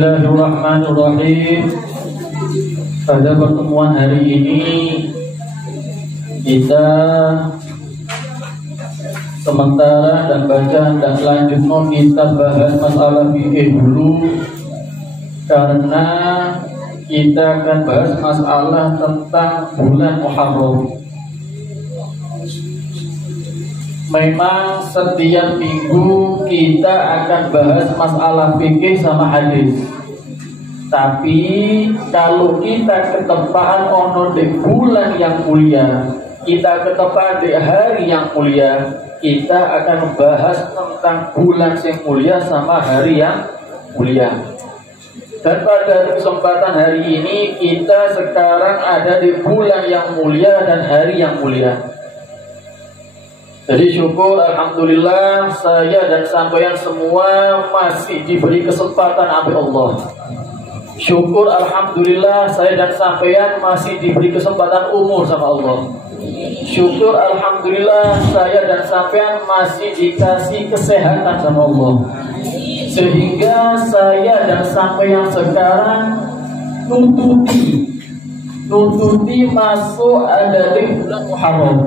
Bismillahirrahmanirrahim. Pada pertemuan hari ini kita sementara dan bacaan dan selanjutnya kita bahas masalah fikih dulu, karena kita akan bahas masalah tentang bulan Muharram. Memang setiap minggu kita akan bahas masalah fikih sama hadis. Tapi kalau kita ketepaan ono di bulan yang mulia, kita ketepaan di hari yang mulia, kita akan bahas tentang bulan yang mulia sama hari yang mulia. Dan pada kesempatan hari ini kita sekarang ada di bulan yang mulia dan hari yang mulia. Jadi syukur alhamdulillah saya dan sampeyan semua masih diberi kesempatan oleh Allah. Syukur alhamdulillah saya dan sampeyan masih diberi kesempatan umur sama Allah. Syukur alhamdulillah saya dan sampeyan masih dikasih kesehatan sama Allah. Sehingga saya dan sampeyan sekarang nututi masuk ada di bulan Muharram.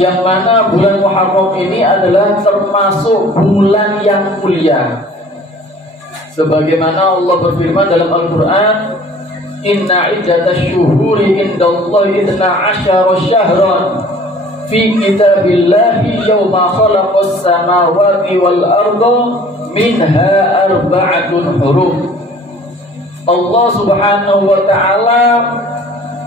Yang mana bulan Muharram ini adalah termasuk bulan yang mulia. Sebagaimana Allah berfirman dalam Al-Quran, Inna iddatash syuhuri indallahi 12 syahran fi kitabillahi yawma khalaqas samawati wal arda minha arba'atun hurum. Allah subhanahu wa ta'ala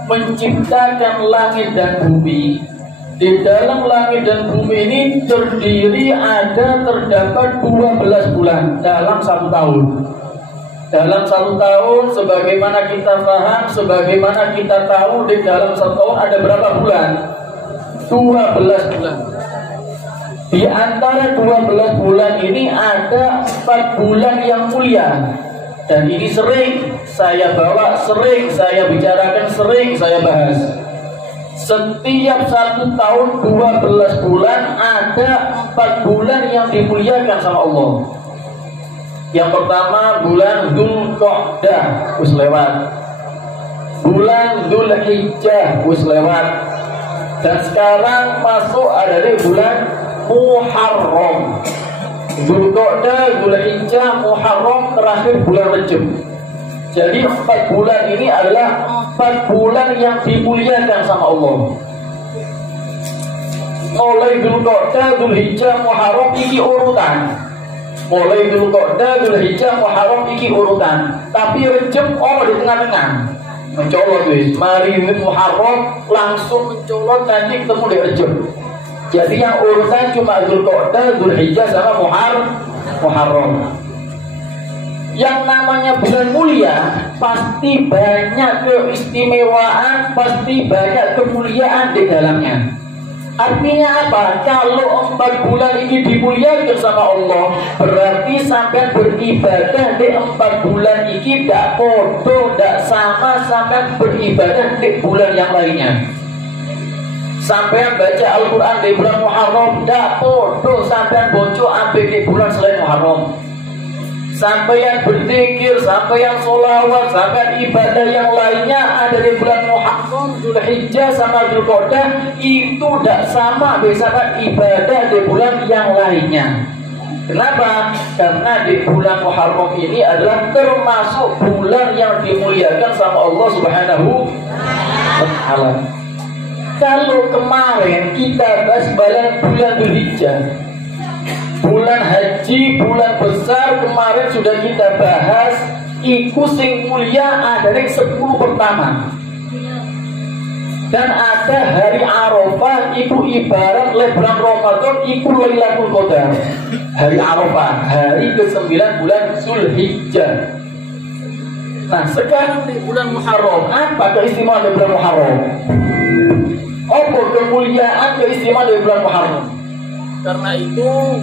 menciptakan langit dan bumi. Di dalam langit dan bumi ini terdapat 12 bulan dalam satu tahun. Dalam satu tahun, sebagaimana kita paham, sebagaimana kita tahu, di dalam satu tahun ada berapa bulan? 12 bulan. Di antara 12 bulan ini ada 4 bulan yang mulia. Dan ini sering saya bawa, sering saya bicarakan, sering saya bahas. Setiap satu tahun 12 bulan ada 4 bulan yang dimuliakan sama Allah. Yang pertama bulan Dzulqa'dah wis lewat. Bulan Dzulhijjah wis lewat. Dan sekarang masuk ada di bulan Muharram. Dzulqa'dah, Dzulhijjah, Muharram, terakhir bulan Rajab. Jadi 4 bulan ini adalah 4 bulan yang dimuliakan sama Allah. Mulai Dzulqa'dah, Dzulhijjah, Muharram iki urutan. Mulai Dzulqa'dah, Dzulhijjah, Muharram iki urutan. Tapi Rajab ono di tengah-tengah. Mencolot wis, mari Muharram langsung mencolot nanti ketemu di Rajab. Jadi yang urutan cuma Dzulqa'dah, Dzulhijjah sama Muharram. Yang namanya bulan mulia pasti banyak keistimewaan, pasti banyak kemuliaan di dalamnya. Artinya apa? Kalau 4 bulan ini dimuliakan sama Allah, berarti sampai beribadah di 4 bulan ini tidak podo, tidak sama sampai beribadah di bulan yang lainnya. Sampai baca Al-Quran di bulan Muharram tidak podo sampai bocor ambil di bulan selain Muharram. Sampai yang berzikir, sampai yang sholawat, sampai ibadah yang lainnya ada di bulan Muharram, Dzulhijjah sama Dzulqa'dah itu tidak sama bersama ibadah di bulan yang lainnya. Kenapa? Karena di bulan Muharram ini adalah termasuk bulan yang dimuliakan sama Allah Subhanahu wa ta'ala. Kalau kemarin kita bahas bulan Dzulhijjah, bulan haji, bulan besar, kemarin sudah kita bahas. Iku sing mulia ada yang 10 pertama. Dan ada hari Arafah, iku ibarat bulan Ramadan, iku Lailatul Qadar. Hari Arafah, hari ke-9 bulan Dzulhijjah. Nah sekarang di bulan Muharram, apa keistimewaan di bulan Muharram? Apa kemuliaan keistimewaan di bulan Muharram? Karena itu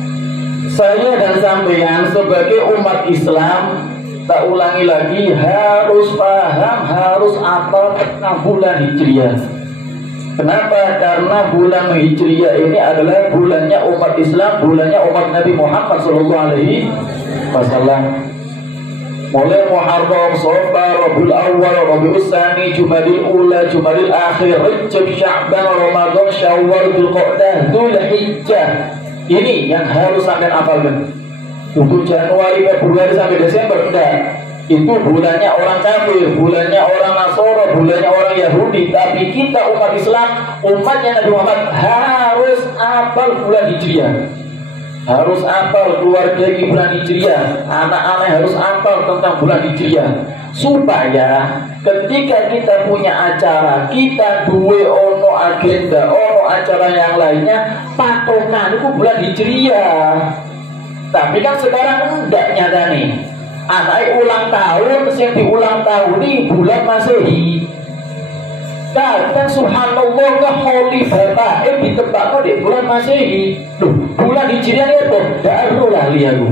saya dan sampeyan sebagai umat Islam, tak ulangi lagi, harus paham, harus apal tentang bulan Hijriah. Kenapa? Karena bulan Hijriah ini adalah bulannya umat Islam, bulannya umat Nabi Muhammad SAW. mulai Muharram, Safar, Rabiul Awal, Rabiul Tsani, Jumadil Ula, Jumadil Akhir, Rajab, Sya'ban, Ramadan, Syawal, Dzulqa'dah, Dzulhijjah. Ini yang harus sampai hafalkan. Untuk Januari, Februari sampai Desember enggak. Itu bulannya orang kafir, bulannya orang Nasara, bulannya orang Yahudi. Tapi kita umat Islam, umatnya Nabi Muhammad harus hafal bulan Hijriah. Harus hafal keluarga di bulan Hijriah, anak-anak harus hafal tentang bulan Hijriah, supaya ketika kita punya acara, kita duwe ono agenda, ono acara yang lainnya, patokan itu bulan Hijriah. Tapi kan sekarang enggak nyata nih. Anak ulang tahun, yang diulang tahun ini bulan Masehi. Kadang subhanallah ke holy bapak ditebakno di bulan Masehi. Loh, bulan Hijriah itu daru lah lihat.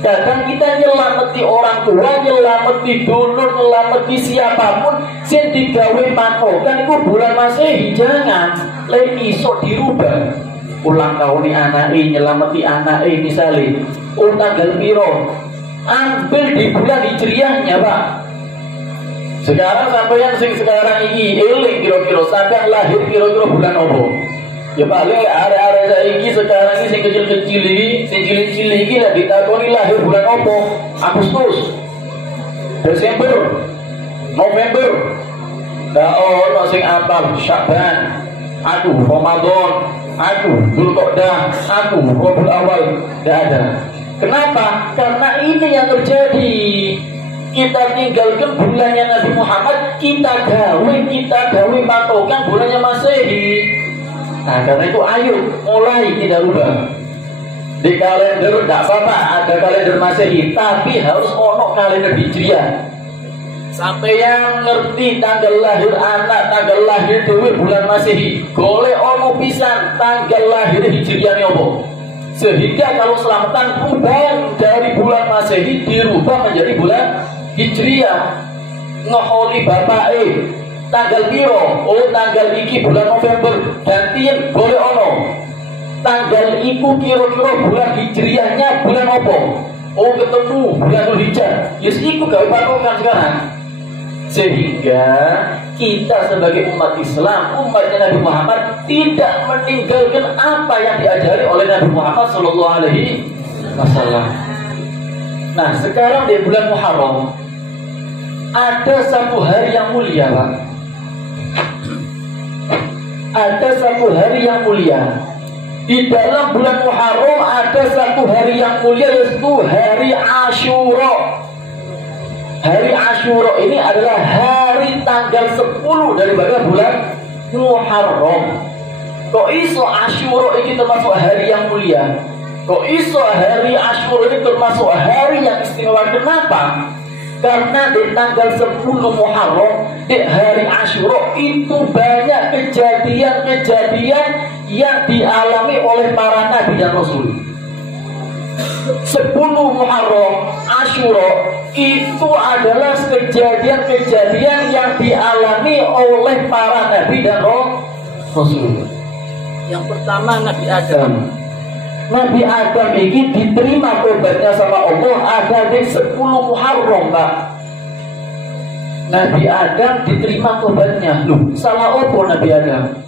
Kadang kita nyelameti orang tua, nyelameti dulur, nyelameti siapapun sing digawe patokan itu bulan Masehi. Jangan lain iso dirubah. Ulang tahun ini anak nyelameti anak misalnya tanggal piro, ambil di bulan Hijriahnya, Pak. Sekarang sampeyan sing sekarang ini eling kira-kira sampeyan lahir kira-kira bulan apa? Ya paling area-area saiki sekarang ini sing kecil-kecil iki, sing cilik-cilik iki lah ditakoni lahir bulan apa? Agustus, Desember, November. Dah ono sing apal Sya'ban, aku Ramadan, aku Dzulqa'dah, aku Rabiul Awal, tidak ada. Kenapa? Karena ini yang terjadi. Kita tinggalkan bulannya Nabi Muhammad, kita gawe patokan bulannya Masehi. Nah, karena itu ayo mulai kita rubah. Di kalender tidak apa-apa, ada kalender Masehi, tapi harus ono kalender Hijriah. Sampai yang ngerti tanggal lahir anak, tanggal lahir dewi bulan Masehi, golek ono pisan tanggal lahir Hijriah apa. Sehingga kalau selamatan perubahan dari bulan Masehi dirubah menjadi bulan Hijriah. Ngeholi bapak tanggal piro? Oh tanggal iki bulan November, gantiin boleh ono. Tanggal iku kira-kira bulan Hijriahnya bulan apa? Oh ketemu bulan Dzulhijjah. Yes iku gawe patokan sekarang. Sehingga kita sebagai umat Islam, umatnya Nabi Muhammad tidak meninggalkan apa yang diajari oleh Nabi Muhammad Sallallahu Alaihi Wasallam. Nah sekarang di bulan Muharram ada satu hari yang mulia, Pak. Ada satu hari yang mulia. Di dalam bulan Muharram ada satu hari yang mulia, yaitu hari Asyura. Hari Asyura ini adalah hari tanggal 10 daripada bulan Muharram. Kok iso Asyura ini termasuk hari yang mulia? Kok iso hari Asyura ini termasuk hari yang istimewa? Kenapa? Karena di tanggal 10 Muharram, di hari Asyura itu banyak kejadian-kejadian yang dialami oleh para nabi dan rasul. 10 Muharram Asyura itu adalah kejadian-kejadian yang dialami oleh para nabi dan rasul. Yang pertama Nabi Adam. Nabi Adam ini diterima tobatnya sama Allah ada di 10 Muharram, Pak. Nabi Adam diterima tobatnya. Loh, salah apa Nabi Adam?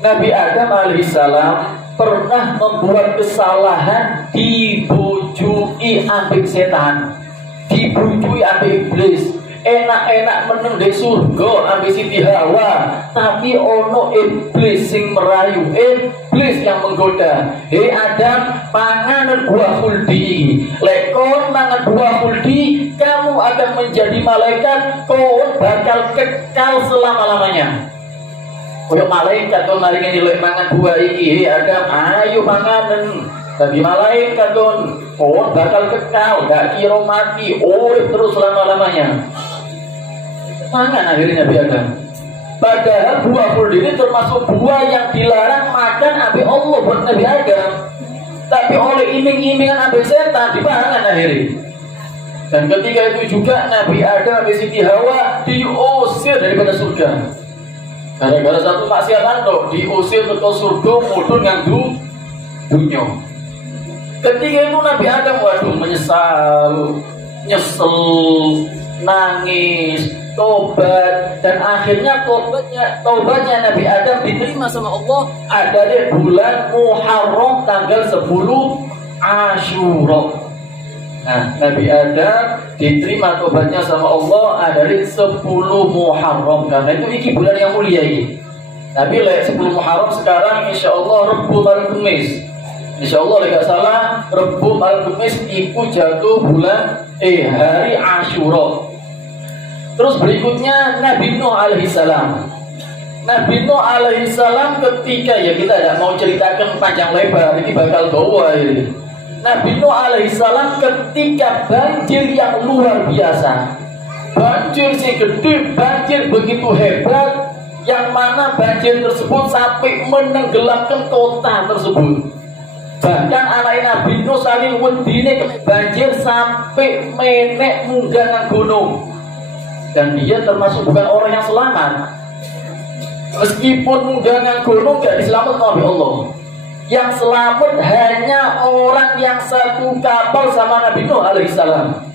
Nabi Adam alaihissalam pernah membuat kesalahan, dibujui ambek setan, dibujui ambek iblis. Enak-enak meneng di surga ambek Siti Hawa, tapi ono iblis sing merayu, iblis yang menggoda. Hei Adam, panganan buah khuldi. Lek kon mangan buah khuldi, kamu akan menjadi malaikat, kon bakal kekal selama-lamanya. Koyo malaikat kon mari ngene lek mangan buah iki, hei Adam, ayo manganen. Tapi malaikat kon bakal kekal, gak kira mati, urip terus selama-lamanya. Mangan akhirnya Nabi Adam. Padahal buah khuldi ini termasuk buah yang dilarang makan oleh Allah buat Nabi Adam. Tapi oleh iming-imingan ambil setan dipangan akhirnya. Dan ketika itu juga Nabi Adam dan Siti Hawa diusir daripada surga. Gara-gara satu maksiatan tuh diusir ke surga mudun nganggu dunia. Ketika itu Nabi Adam waduh menyesal. nyesel, nangis, tobat, dan akhirnya tobatnya Nabi Adam diterima sama Allah ada di bulan Muharram tanggal 10 Asyura. Nah, Nabi Adam diterima tobatnya sama Allah ada di 10 Muharram. Karena itu iki bulan yang mulia ini. Tapi 10 Muharram sekarang insya Allah Rebu malam Kamis. Insya Allah tidak salah Rebu malam Kamis itu jatuh bulan hari Asyura. Terus berikutnya Nabi Nuh alaihissalam. Nabi Nuh alaihissalam ketika kita tidak mau ceritakan panjang lebar, ini bakal bawa ini. Nabi Nuh alaihissalam ketika banjir yang luar biasa, banjir yang gede, banjir begitu hebat, yang mana banjir tersebut sampai menenggelamkan kota tersebut. Bahkan anak Nabi Nuh saling wedine banjir sampai menek munggah gunung. Dan dia termasuk bukan orang yang selamat. Meskipun munggah gunung gak diselamatkan oleh Allah. Yang selamat hanya orang yang satu kapal sama Nabi Nuh alaihissalam.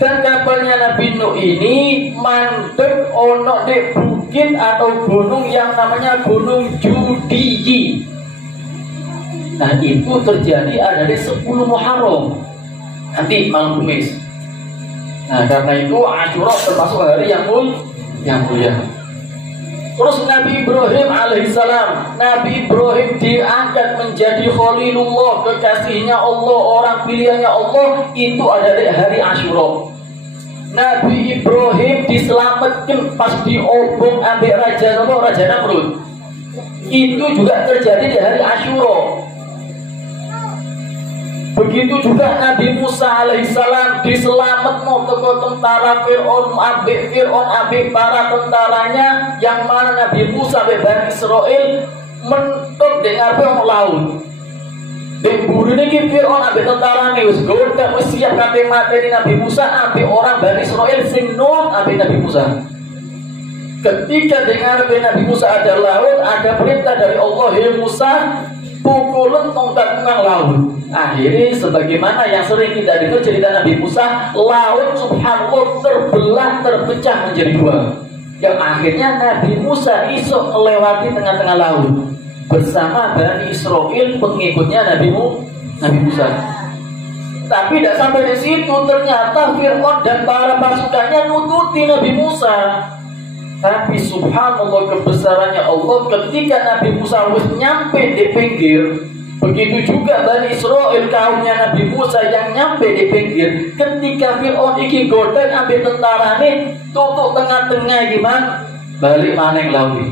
Dan kapalnya Nabi Nuh ini mandek ono di bukit atau gunung yang namanya Gunung Judiyi. Nah itu terjadi ada di 10 Muharram nanti malam Kamis. Nah karena itu Asyura termasuk hari yang mulia. Terus Nabi Ibrahim alaihissalam, Nabi Ibrahim diangkat menjadi Khalilullah, kekasihnya Allah, orang pilihannya Allah, itu ada di hari Asyura. Nabi Ibrahim diselamatkan pas diobong ambek Raja Namrud. Itu juga terjadi di hari Asyura. Begitu juga Nabi Musa alaihissalam diselamatkan ke tentara Fir'aun ambek para tentaranya, yang mana Nabi Musa ambek Bani Israel mentok dengan laut. Buru ini Fir'aun ambek tentara ini wis siap kate materi Nabi Musa ambek orang Bani Israel sing nom ambek Nabi Musa. Ketika dengar Nabi Musa ada laut, ada perintah dari Allah, "Hei Musa, pukulun tongkat nang laut." Akhirnya sebagaimana yang sering kita dengar cerita Nabi Musa, laut subhanallah terpecah menjadi dua. Yang akhirnya Nabi Musa isok melewati tengah-tengah laut bersama Bani Israel pengikutnya Nabi Musa. Tapi tidak sampai di situ, ternyata Fir'aun dan para pasukannya nututi Nabi Musa. Tapi subhanallah kebesarannya Allah, ketika Nabi Musa wis nyampe di pinggir, begitu juga Bani Israel kaumnya Nabi Musa yang nyampe di pinggir. Ketika Fir'aun iki godeng ambil tentarane tutup tengah-tengah gimana? Balik maneng laut.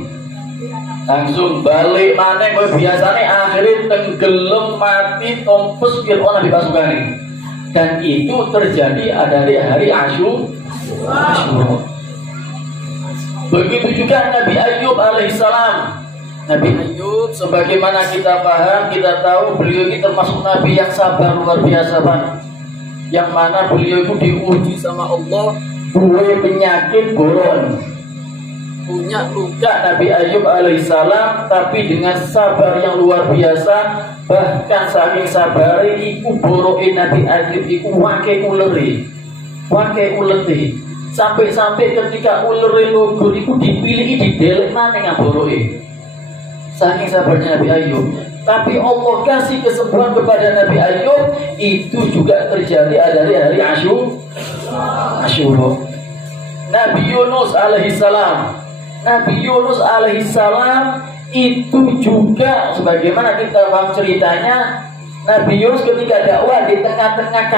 Langsung balik maneng kowe biasane akhirnya tenggelam mati tompes Fir'aun ambil pasukane. Dan itu terjadi ada di hari Asyura. Begitu juga Nabi Ayub alaihissalam. Nabi Ayub sebagaimana kita paham, kita tahu beliau ini termasuk Nabi yang sabar luar biasa banget. Yang mana beliau itu diuji sama Allah, dua penyakit boron, punya luka Nabi Ayub alaihissalam, tapi dengan sabar yang luar biasa. Bahkan saking sabar iku boroke Nabi Ayub iku wake ulete. Sampai ketika ulere lugur iku dipilih didelek maneh ngaboroke. Saking sabarnya Nabi Ayub. Tapi Allah kasih kesembuhan kepada Nabi Ayub. Itu juga terjadi ada di hari Asyura. Nabi Yunus alaihissalam itu juga sebagaimana kita paham ceritanya. Nabi Yunus ketika dakwah di tengah-tengah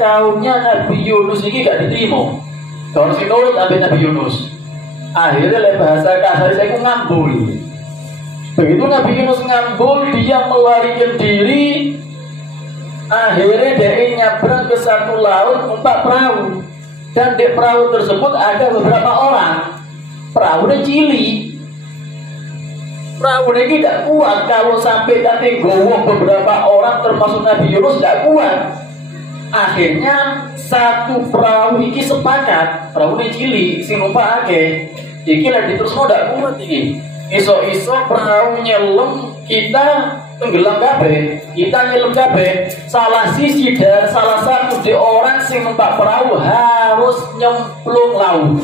kaumnya, Nabi Yunus ini gak diterima. Kalau si nurut sampai Nabi Yunus, akhirnya oleh bahasa kasar saya ngambul. Begitu Nabi Yunus ngambul, dia melarikan diri. Akhirnya dia nyabrang ke satu laut, numpak perahu. Dan di perahu tersebut ada beberapa orang. Perahunya cilik. Perahu ini tidak kuat kalau sampai nanti gowo beberapa orang termasuk Nabi Yunus tidak kuat. Akhirnya satu perahu ini sepakat, perahu ini cilik, sing numpak akeh. Iki lagi terus tidak kuat ini. Iso-iso perahu nyelem, kita tenggelam kabeh, kita nyelam kabeh. Salah sisi dan salah satu di orang sing numpak perahu harus nyemplung laut.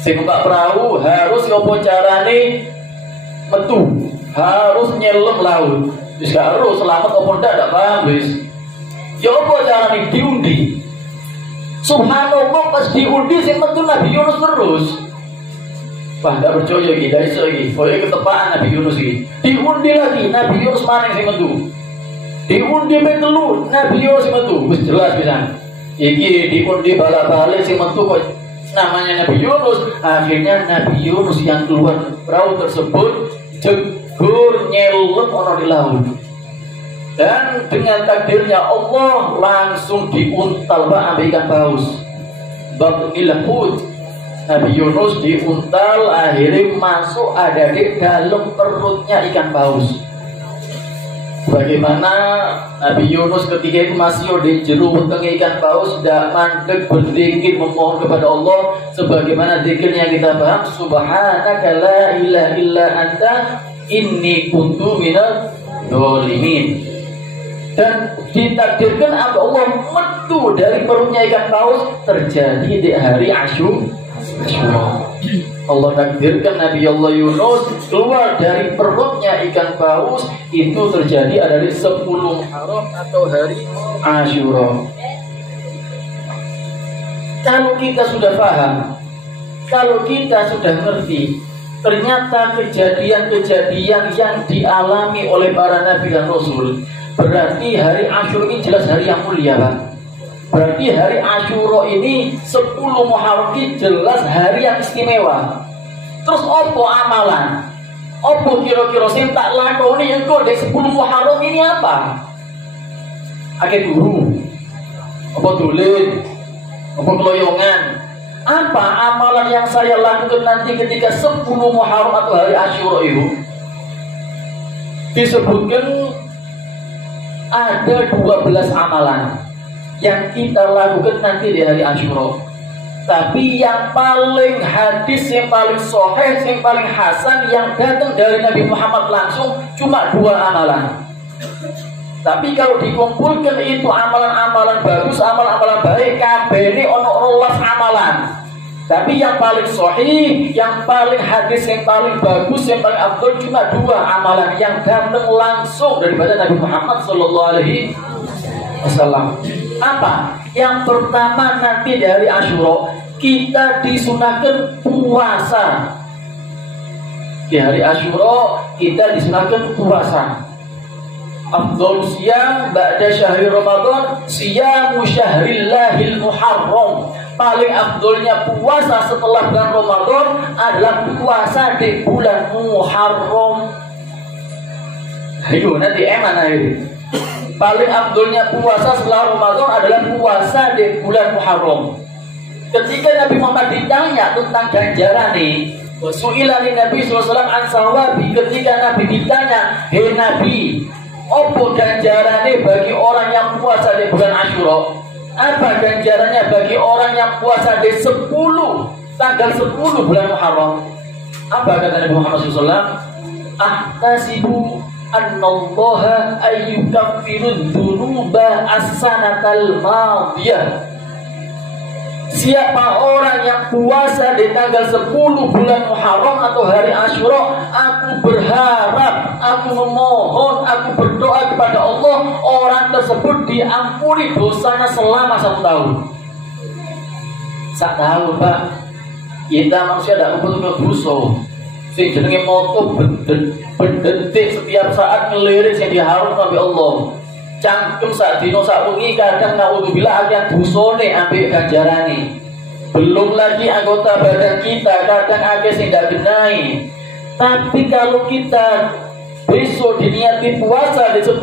Sing numpak perahu harus yopo carane metu, harus nyelam laut. Wis gak harus selamat apa ndak paham wis. Yopo carane diundi. Subhanallah pas diundi sing metu Nabi Yunus terus. Wah, tidak percaya gitu, dari lagi. Pokoknya ketepaan Nabi Yunus ini. Diundi lagi, Nabi Yunus mana yang metu? Diundi betelu, Nabi Yunus yang metu. Wis jelas bisa. Iki diundi bala-bala sing metu kok namanya Nabi Yunus. Akhirnya Nabi Yunus yang keluar perahu tersebut jegur nyelem orang di laut. Dan dengan takdirnya Allah langsung diuntal Pak ikan paus. Bab ilhud Nabi Yunus diuntal, akhirnya masuk ada di dalam perutnya ikan paus. Bagaimana Nabi Yunus ketika itu masih di jero wetenge ikan paus tidak mandek berzikir memohon kepada Allah sebagaimana zikirnya kita paham, subhanaka la ilaha illa anta inni kuntu minadz dzalimin. Dan ditakdirkan Allah metu dari perutnya ikan paus terjadi di hari Asyura. Allah takdirkan Nabi Allah Yunus keluar dari perutnya ikan paus, itu terjadi ada di 10 Muharram atau hari Asyura. Kalau kita sudah paham, kalau kita sudah ngerti, ternyata kejadian-kejadian yang dialami oleh para Nabi dan Rasul, berarti hari Asyura ini jelas hari yang mulia, Pak. Berarti hari Asyura ini 10 Muharram ini jelas hari yang istimewa. Terus opo amalan? Opo kira-kira sing tak lakoni engko di 10 Muharram ini apa? Akeh turu. Apa tulen? Apa keloyongan? Apa amalan yang saya lakukan nanti ketika 10 Muharram atau hari Asyura itu? Disebutkan ada 12 amalan yang kita lakukan nanti di hari Asyura. Tapi yang paling hadis, yang paling sahih, yang paling hasan, yang datang dari Nabi Muhammad langsung cuma 2 amalan. Tapi kalau dikumpulkan itu amalan-amalan bagus, amalan-amalan baik, kabeh ono 12 amalan. Tapi yang paling sahih, yang paling hadis, yang paling bagus, yang paling afdal cuma 2 amalan yang datang langsung daripada Nabi Muhammad SAW. Apa? Yang pertama nanti di hari Asyura kita disunahkan puasa. Di hari Asyura kita disunahkan puasa. Afdal siyam ba'da syahri Ramadan siyamu syahrillahil muharram. Paling afdolnya puasa setelah bulan Ramadan adalah puasa di bulan Muharram. Ayo nanti mana ini? Paling afdolnya puasa setelah Ramadan adalah puasa di bulan Muharram. Ketika Nabi Muhammad ditanya tentang ganjaran nih, wasu'ilani Nabi SAW an-sawabi, ketika Nabi ditanya, hei Nabi, apa ganjarannya bagi orang yang puasa di bulan Asyura? Apa ganjarannya bagi orang yang puasa di 10 tanggal 10 bulan Muharram? Apa kata Nabi Muhammad SAW? Ahtasibu annallaha ayyukaffiru dzunuba as-sanatal madiyah. Siapa orang yang puasa di tanggal 10 bulan Muharram atau hari Asyura, aku berharap, aku memohon, aku berdoa kepada Allah, orang tersebut diampuni dosanya selama 1 tahun. 1 tahun, Pak. Kita manusia tidak membutuhkan dosa. Sing jenenge moto berdetik setiap saat ngelirik yang diharapkan oleh Allah. Cangkem sak dino sak wengi kadang naudzubillah akeh dosane ambek ganjarane. Belum lagi anggota badan kita kadang akeh sing ndak benahi. Tapi kalau kita besok diniati puasa di 10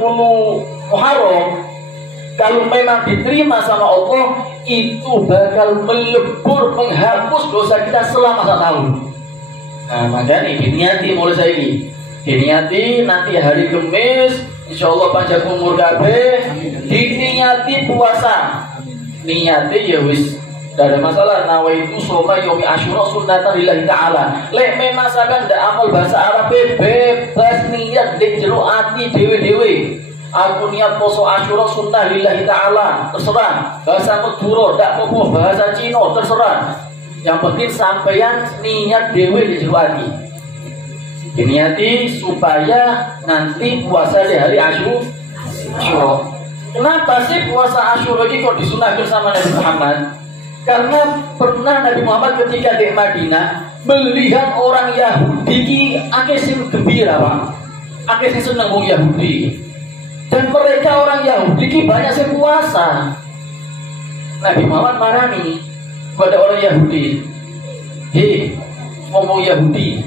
Muharram, kalau memang diterima sama Allah, itu bakal melebur, menghapus dosa kita selama 1 tahun. Nah, makanya diniati mulai saiki. Diniati nanti hari Kamis insyaallah panjang umur kabeh diniati puasa. Niate ya wis Tidak ada masalah. Nawaitu soma yomi asyura sunnatan lillahi ta'ala. Lek memasakan ndak amal bahasa Arab bebas niat di jero ati dewe-dewe. Aku niat poso asyura sunnah lillahi ta'ala, terserah. Bahasa Madura ndak mau bahasa Cina, terserah. Yang penting sampeyan niat dewe di jero ati. Diniati supaya nanti puasa di hari Asyura. Kenapa sih puasa Asyura ini kok disunahkan sama Nabi Muhammad? Karena pernah Nabi Muhammad ketika di Madinah melihat orang Yahudi ki akeh sing gembira, Pak. Akeh sing seneng wong Yahudi. Dan mereka orang Yahudi ki banyak sing puasa. Nabi Muhammad marani kepada orang Yahudi. Hei, ngomong Yahudi.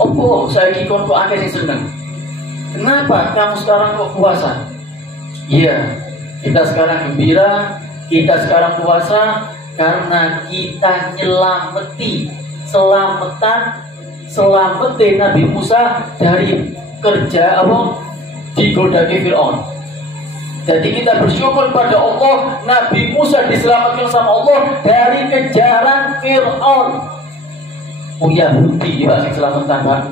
Opo saya ki kon kok akeh sing seneng. Kenapa kamu sekarang kok puasa? Iya, kita sekarang gembira. Kita sekarang puasa karena kita selamatin Nabi Musa dari kerja digoda Fir'aun. Jadi kita bersyukur pada Allah, Nabi Musa diselamatkan sama Allah dari kejaran Fir'aun. Yahudi Pak selamatan Pak.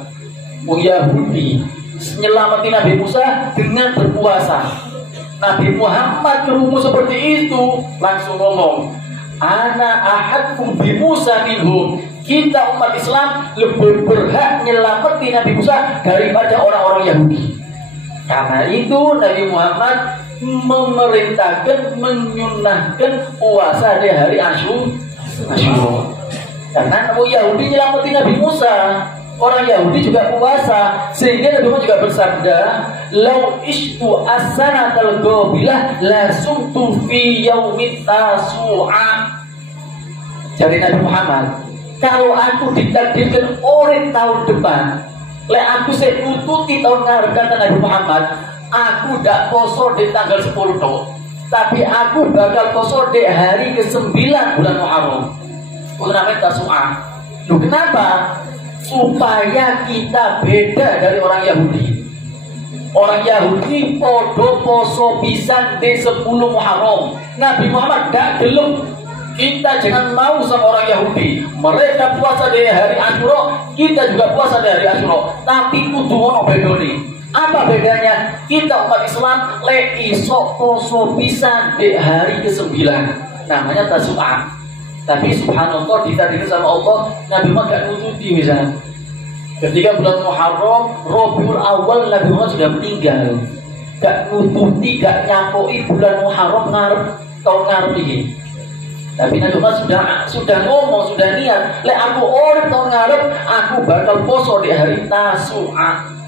Yahudi nyelamatin Nabi Musa dengan berpuasa. Nabi Muhammad kerungu seperti itu langsung ngomong, ana ahadkum bi Musa minhum. Kita umat Islam lebih berhak nyelamati Nabi Musa daripada orang-orang Yahudi. Karena itu Nabi Muhammad memerintahkan menyunahkan puasa di hari Asyura. Karena Nabi Yahudi nyelamati Nabi Musa, orang Yahudi juga puasa, sehingga Nabi Muhammad juga bersabda, "Lau ishtu as-sanatal qabilah la sumtu fi yaumit tasu'a." Jadi Nabi Muhammad, kalau aku ditakdirkan oleh tahun depan, lek aku saya nututi tahun ngarep, kata Nabi Muhammad, aku tidak poso di tanggal 10 toh, tapi aku bakal poso di hari ke-9 bulan Muharram. Itu namanya tasu'a. Loh, kenapa? Supaya kita beda dari orang Yahudi. Orang Yahudi podo poso pisan di 10 Muharram. Nabi Muhammad gak gelem. Kita jangan mau sama orang Yahudi. Mereka puasa di hari Asyura, kita juga puasa di hari Asyura. Tapi kudu ono bedone. Apa bedanya? Kita umat Islam lek iso poso pisan di hari ke-9. Namanya tasu'a. Tapi subhanallah ditadiri sama Allah, Nabi Muhammad gak nututi misalnya. Ketika bulan Muharram, Rabiul Awal, Nabi Muhammad sudah meninggal. Gak nututi, gak nyapoi bulan Muharram tahun ngarep ini. Tapi Nabi Muhammad sudah ngomong, sudah niat, lek aku orang tahun ngarep, aku bakal poso di hari Tasu'a.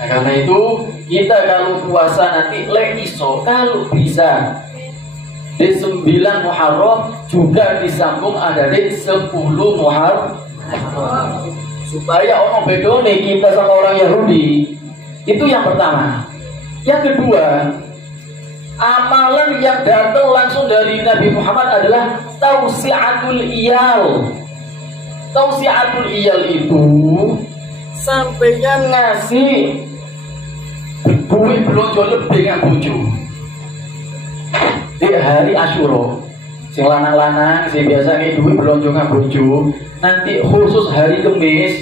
Nah karena itu kita kalau puasa nanti lek iso, kalau bisa di 9 Muharram juga disambung ada di 10 Muharram. Supaya orang bedone kita sama orang Yahudi. Itu yang pertama. Yang kedua, amalan yang datang langsung dari Nabi Muhammad adalah tausi'atul iyal. Tausi'atul iyal itu sampainya ngasih duit belanja lebih dengan bojo di hari Asyura. Sing lanang-lanang sing biasa nge duit belanja dengan bojo, nanti khusus hari Kamis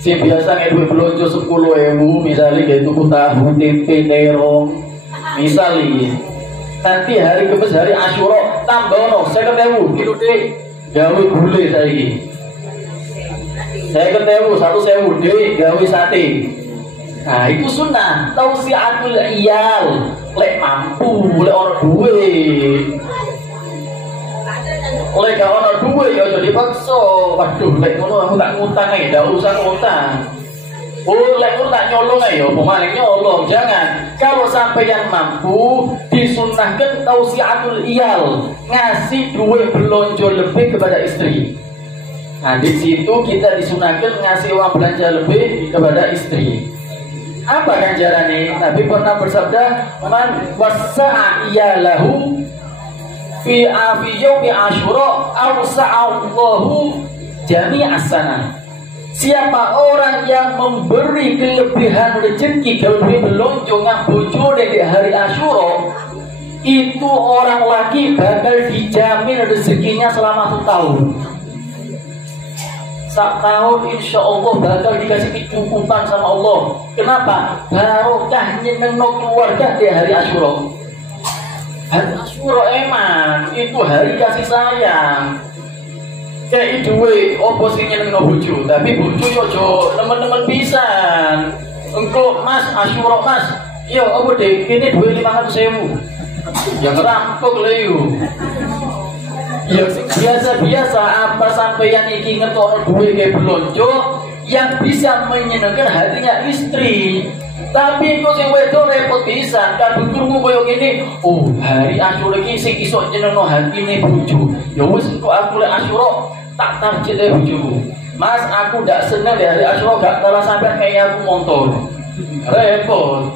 sing biasa nge duit belanja 10.000 misalnya kayak tuku tahu, tempe, terong misalnya. Nanti hari Kamis, hari Asyura tambah no 50.000 kilo deh gawe gule saiki. 50.000 1.000 deh gawe sate. Nah itu sunnah tausi'atul iyal. Lek mampu, lek orang duit, lek gak orang duit ya jadi paksa. Waduh, lek ngono aku tak ngutang aja, gak usah ngutang. Lek ngono tak nyolong aja, pemaling nyolong. Jangan. Kalau sampai yang mampu, disunnahkan tausi'atul iyal, ngasih duit belanja lebih kepada istri. Nah di situ kita disunahkan ngasih uang belanja lebih kepada istri. Apa ganjarannya? Nabi pernah bersabda, "Man wasa'a iyalahu fi yaumi Asyura awsa'allahu jami'as sanah." Siapa orang yang memberi kelebihan rezeki, kelebihan belonjo ngang bojone di hari Asyura, itu orang laki bakal dijamin rezekinya selama 1 tahun. 1 tahun insya Allah bakal dikasih kecukupan sama Allah. Kenapa? Barokah nyenengno keluarga di hari Asyura. Hari Asyura emang itu hari kasih sayang. Kayak duwe opo sing nyenengno bojo, tapi bojo yo aja temen-temen pisan. Engko Mas Asyura Mas, yo opo dek kene duwe 500.000. Ya ngerampok lho yo. Ya biasa-biasa apa sampeyan iki ngetokno duwe ke blonjo yang bisa menyenangkan hatinya istri. Tapi kok sing wedok repot pisan, kadungku koyo ngene, oh hari Asyura iki sing iso nyenengno hatine bojo. Ya wis engko aku lek Asyura tak target e bojoku. Mas aku ndak seneng di hari Asyura gak kalah sampean kayak aku motor. Repot.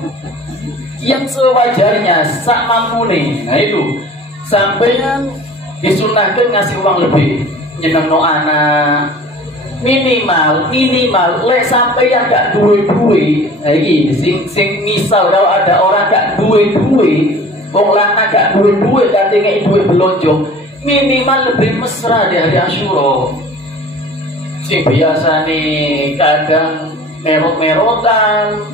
Yang sewajarnya sak mampune. Nah itu sampeyan disunahkan ngasih uang lebih nyenengno anak minimal lek sampeyan gak duwe iki sing misal kalau ada orang gak duwe wong lanang gak duwe kanthi ngeki duwe belonjo minimal lebih mesra di hari Asyura. Sing biasa nih kadang merot-merotan,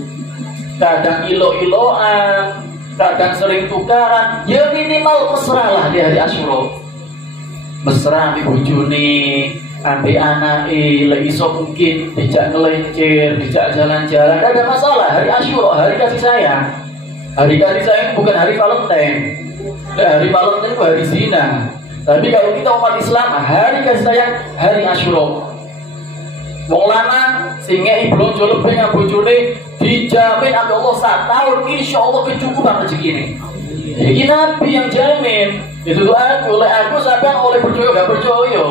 kadang ilo-iloan, kadang sering tukaran, ya minimal mesra lah di hari Asyura. Mesra ambil bojone, ambil anake, lek iso mungkin dijak ngelencir, dijak jalan-jalan, gak ada masalah. Hari Asyura, hari kasih sayang. Hari kasih sayang bukan hari Valentine. Hari Valentine itu hari zina. Tapi kalau kita umat Islam, hari kasih sayang, hari Asyura. Wong lanang sing ngeki blonjo lebih nang bojone dijamin oleh Allah 1 tahun insyaallah kecukupan rezekine. Iki Nabi yang jamin. Itu tuh aku, oleh aku sampean oleh percaya gak percaya.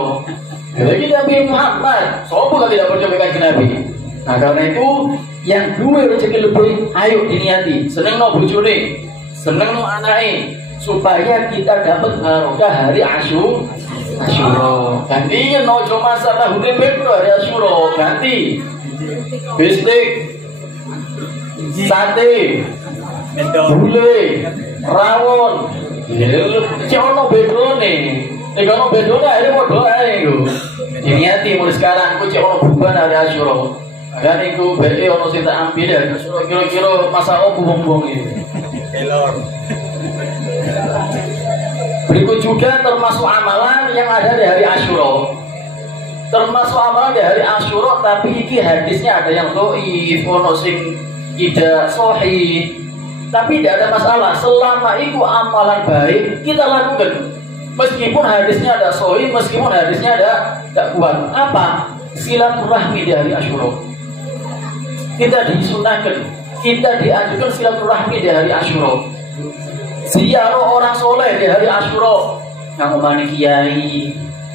Jadi Nabi Muhammad, sapa tidak percaya dengan Nabi. Nah karena itu yang duwe rezeki lebih, ayo diniati. Senengno bojone, senengno anake, supaya kita dapat barokah hari Asyura. Ganti nojo masalah hune petro hari Asyura, ganti bistik, sate, gule, rawon. Cek ono bedone. Nek ono bedone ae padha ae lho. Diniati mulai sekarang aku cek ono buban hari Asyura. Dan iku beke ono sing tak ambil ya. Kira-kira masa opo wong-wong iki. Elor. Berikut juga termasuk amalan yang ada di hari Asyura. Termasuk amalan di hari Asyura, tapi iki hadisnya ada yang dhaif, ono sing tidak sahih. Tapi tidak ada masalah, selama itu amalan baik kita lakukan. Meskipun hadisnya ada sahih, meskipun hadisnya ada tidak kuat. Apa? Silaturahmi di hari Asyura. Kita disunahkan, kita dianjurkan silaturahmi di hari Asyura. Ziarah orang soleh di hari Asyura, yang omane kiai,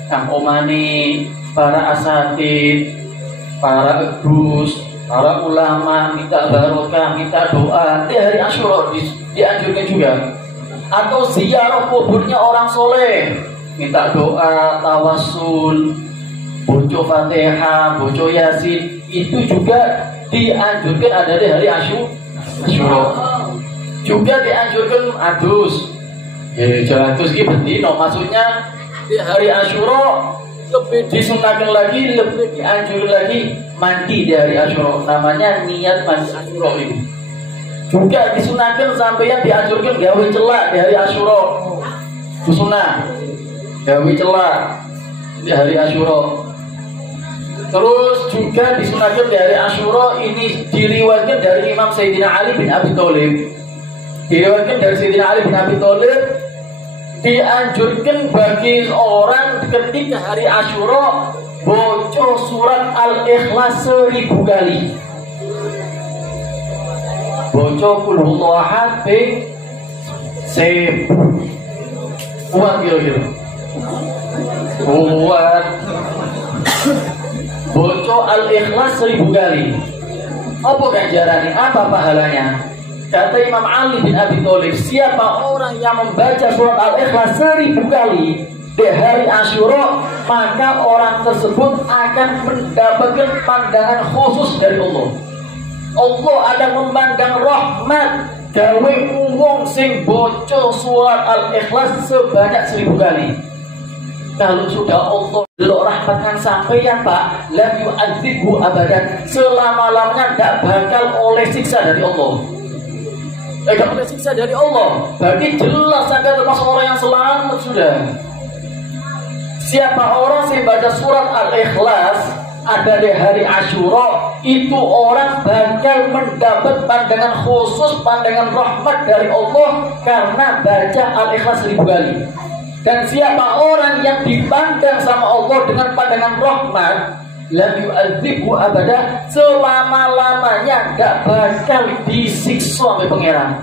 yang omane para asatid, para gus, para ulama, minta barokah, minta doa di hari Asyura dianjurkan juga. Atau ziarah kuburnya orang soleh, minta doa, tawassul, baca Fatihah, baca Yasin, itu juga dianjurkan ada di hari Asyura. Juga dianjurkan adus. Ya, jangan adus ini bendino, maksudnya di hari Asyura lebih disunahkan lagi, lebih dianjurkan lagi mandi di hari Asyura. Namanya niat mandi Asyura itu. Juga disunahkan sampai yang dianjurkan gawe celak di hari Asyura. Itu sunnah. Gawe celak di hari Asyura. Terus juga disunahkan di hari Asyura ini diriwayatkan dari Imam Sayyidina Ali bin Abi Thalib. Diriwayatkan dari Sayyidina Ali bin Abi Thalib, dianjurkan bagi orang ketika hari Asyura baca surat Al-Ikhlas 1000 kali. Baca qul huwallahu ahad ping 1000. Kuat kira-kira. Kuat. Baca Al-Ikhlas 1000 kali. Apa ganjarannya? Apa pahalanya? Kata Imam Ali bin Abi Thalib, siapa orang yang membaca surat Al-Ikhlas 1000 kali di hari Asyura, maka orang tersebut akan mendapatkan pandangan khusus dari Allah. Allah akan memandang rahmat gawe wong sing baca surat Al-Ikhlas sebanyak 1000 kali. Kalau sudah Allah belok rahmatkan sampeyan Pak, lam yu'adzibhu abadan, selama-lamanya tidak bakal oleh siksa dari Allah. Tidak oleh siksa dari Allah. Berarti jelas Anda termasuk orang yang selamat sudah. Siapa orang yang baca surat Al-Ikhlas ada di hari Asyura, itu orang bakal mendapat pandangan khusus, pandangan rahmat dari Allah karena baca Al-Ikhlas 1000 kali. Dan siapa orang yang dipandang sama Allah dengan pandangan rahmat, lam yu'adzibhu abada, selama-lamanya enggak bakal disiksa oleh pangeran.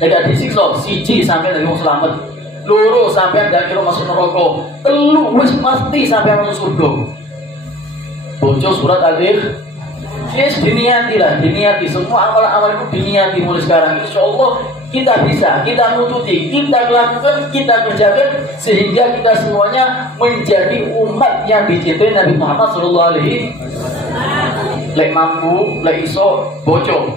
Tidak disiksa, siji sampai dari selamat, loro sampai enggak kira masuk neraka, telu wis pasti sampai masuk surga. Baca surat Al-Ikhlas, yes, diniati lah, diniati semua amal-amal itu diniati mulai sekarang. Insya Allah kita bisa, kita nututi, kita lakukan, kita kerjakan sehingga kita semuanya menjadi umat yang dicintai Nabi Muhammad SAW. Lek mampu, lek iso, bocor.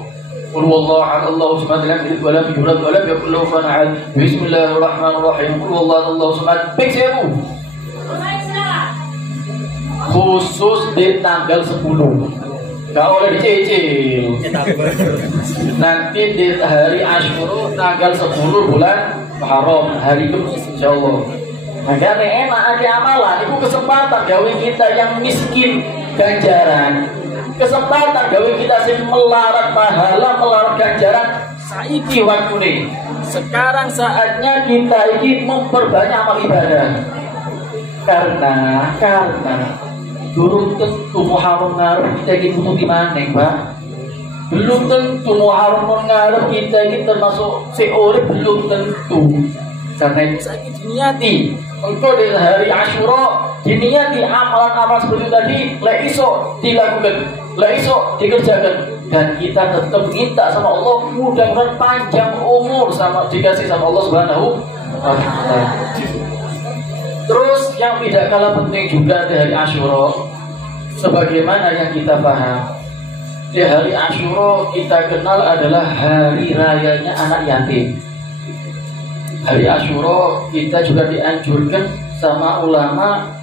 Qul wallahu ahad, Allahu samad, lam yalid wa lam yulad wa lam yakul lahu kufuwan ahad. Bismillahirrahmanirrahim. Qul wallahu Allahu samad. Ping 1000. Khusus di tanggal 10. Gak boleh dicicil. Nanti di hari Asyura tanggal 10 bulan Muharram, hari Kamis insyaallah. Makanya enak ada amalan, itu kesempatan gawe kita yang miskin ganjaran. Kesempatan gawe kita sing melarat pahala, melarat ganjaran. Saiki waktune. Sekarang saatnya kita ini memperbanyak amal ibadah. Karena belum tentu Muharram ngarep kita ini butuh di mana, Pak? Belum tentu Muharram ngarep kita ini termasuk seorang, belum tentu. Karena itu saya diniati untuk di hari Asyura, diniati amalan-amalan seperti tadi, la iso dilakukan, la iso dikerjakan, dan kita tetap minta sama Allah mudah-mudahan panjang umur sama dikasih sama Allah Subhanahu wa Ta'ala. Terus yang tidak kalah penting juga di hari Asyura, sebagaimana yang kita paham, di hari Asyura kita kenal adalah hari rayanya anak yatim. Hari Asyura kita juga dianjurkan sama ulama,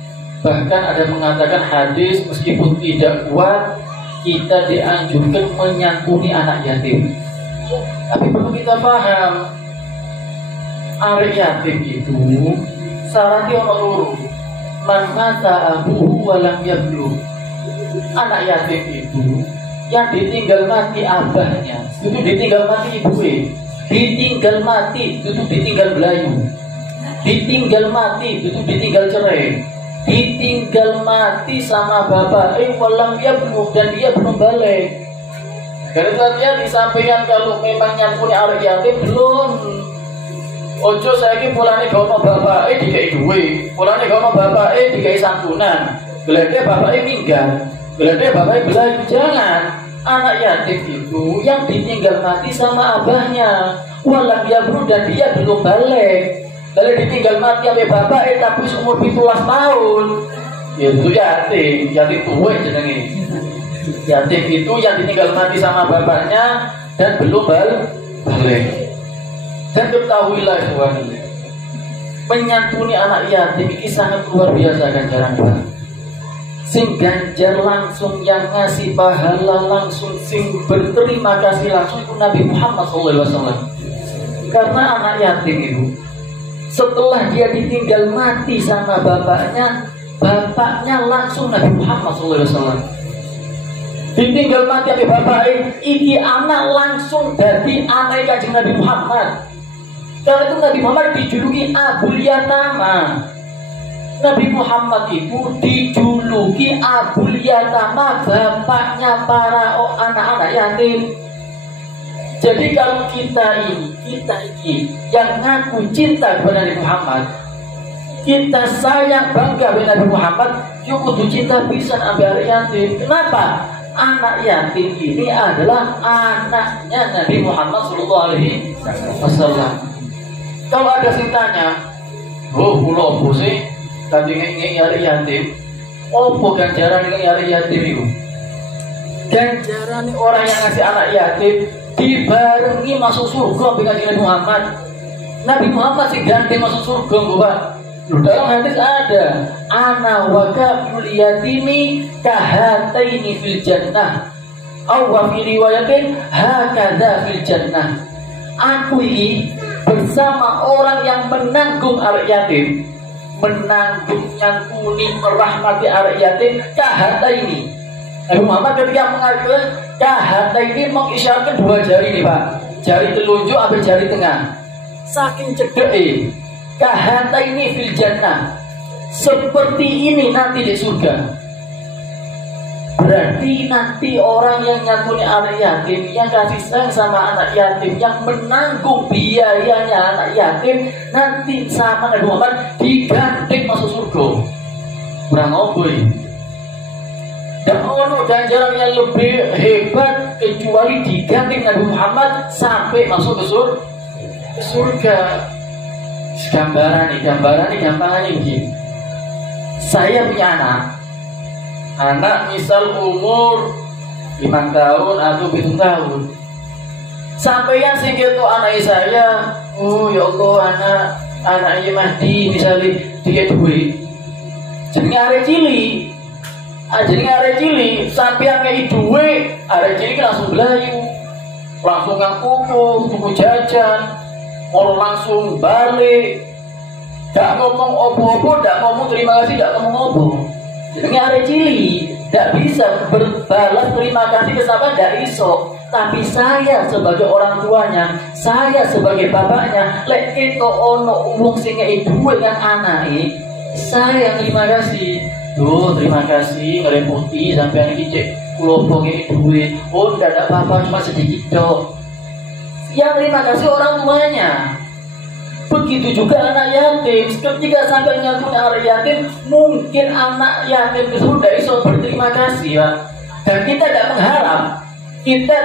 bahkan ada mengatakan hadis meskipun tidak kuat, kita dianjurkan menyantuni anak yatim. Tapi perlu kita paham, anak yatim itu syaratnya ono loro. Man mata abuhu walam yablugh. Anak yatim itu yang ditinggal mati abahnya, itu ditinggal mati ibunya, ditinggal mati itu ditinggal belayu, ditinggal mati itu ditinggal cerai, ditinggal mati sama bapak walam yablugh, dan dia belum balik. Karena tadi disampaikan kalau memang nyantuni anak yatim belum. Ojo saiki pulane gono bapake dikai duwe, pulane gono bapake dikai santunan. Gelede bapake minggat, gelede bapake belayu. Jangan. Anak yatim itu yang ditinggal mati sama abahnya, walam yablugh, dan dia belum balik. Kalau ditinggal mati sama bapake tapi umur 17 tahun, itu yatim, yatim tuwe jenenge. Yatim itu yang ditinggal mati sama bapaknya dan belum balik. Dan ketahuilah ikhwani, menyantuni anak yatim ini sangat luar biasa ganjaran Pak. Sing ganjar langsung, yang ngasih pahala langsung, sing berterima kasih langsung itu Nabi Muhammad SAW. Karena anak yatim itu setelah dia ditinggal mati sama bapaknya, bapaknya langsung Nabi Muhammad SAW. Ditinggal mati oleh bapaknya, iki anak langsung dari anak Kanjeng Nabi Muhammad. Karena itu Nabi Muhammad dijuluki Abul Yatama. Nabi Muhammad itu dijuluki Abul Yatama, bapaknya para anak-anak yatim. Jadi kalau kita ini yang ngaku cinta kepada Nabi Muhammad, kita sayang bangga kepada Nabi Muhammad, yuk kudu cinta pisan ambil yatim. Kenapa? Anak yatim ini adalah anaknya Nabi Muhammad SAW. Kalau ada sing tanya, pulau apa sih? Tadi nyari yatim, opo ganjaran dengan nyari yatim itu? Ganjaran orang yang ngasih anak yatim dibarengi masuk surga dengan Nabi Muhammad. Nabi Muhammad sih ganteng masuk surga, Bapak. Dalam hadis ada ana wa kaful yatimi kahataini fil jannah aw wa fi riwayatin hakadha fil jannah. Aku ini bersama orang yang menanggung anak yatim, menanggung, nyantuni, merahmati anak yatim kahataini. Nabi Muhammad ketika mengatakan kahataini mengisyaratkan dua jari nih, Pak. Jari telunjuk atau jari tengah. Saking cedeke kahata ini fil jannah, seperti ini nanti di surga. Berarti nanti orang yang nyantuni anak yatim, yang kasih sayang sama anak yatim, yang menanggung biayanya anak yatim, nanti sama Nabi Muhammad digandeng masuk surga. Kurang oboi. Dan ono ganjaran yang lebih hebat kecuali digandeng Nabi Muhammad sampai masuk ke surga. Gambaran nih gampangannya begini. Saya punya anak misal umur 5 tahun atau 7 tahun. Sampai yang singkir tuh anak saya, oh ya Allah, anaknya mati misalnya dia duit. Jadi arek cili, sampai yang ngei duit, arek cili langsung belayu, langsung ngaku tuku jajan. Orang langsung balik, gak ngomong opo-opo, gak ngomong terima kasih, gak ngomong opo. Jadi arek cili, gak bisa berbalas terima kasih ke siapa, gak iso. Tapi saya sebagai orang tuanya, saya sebagai bapaknya, lek itu ono wong sing ngei duwe kan anake, saya terima kasih. Tuh, terima kasih ngerepotin sampai iki cek kula ngei duwe. Oh, ndak ada apa-apa, cuma sedikit dok. Yang terima kasih orang tuanya. Begitu juga anak yatim. Ketika sampai nyantuni anak yatim, mungkin anak yatim tersebut tidak bisa berterima kasih, Pak. Dan kita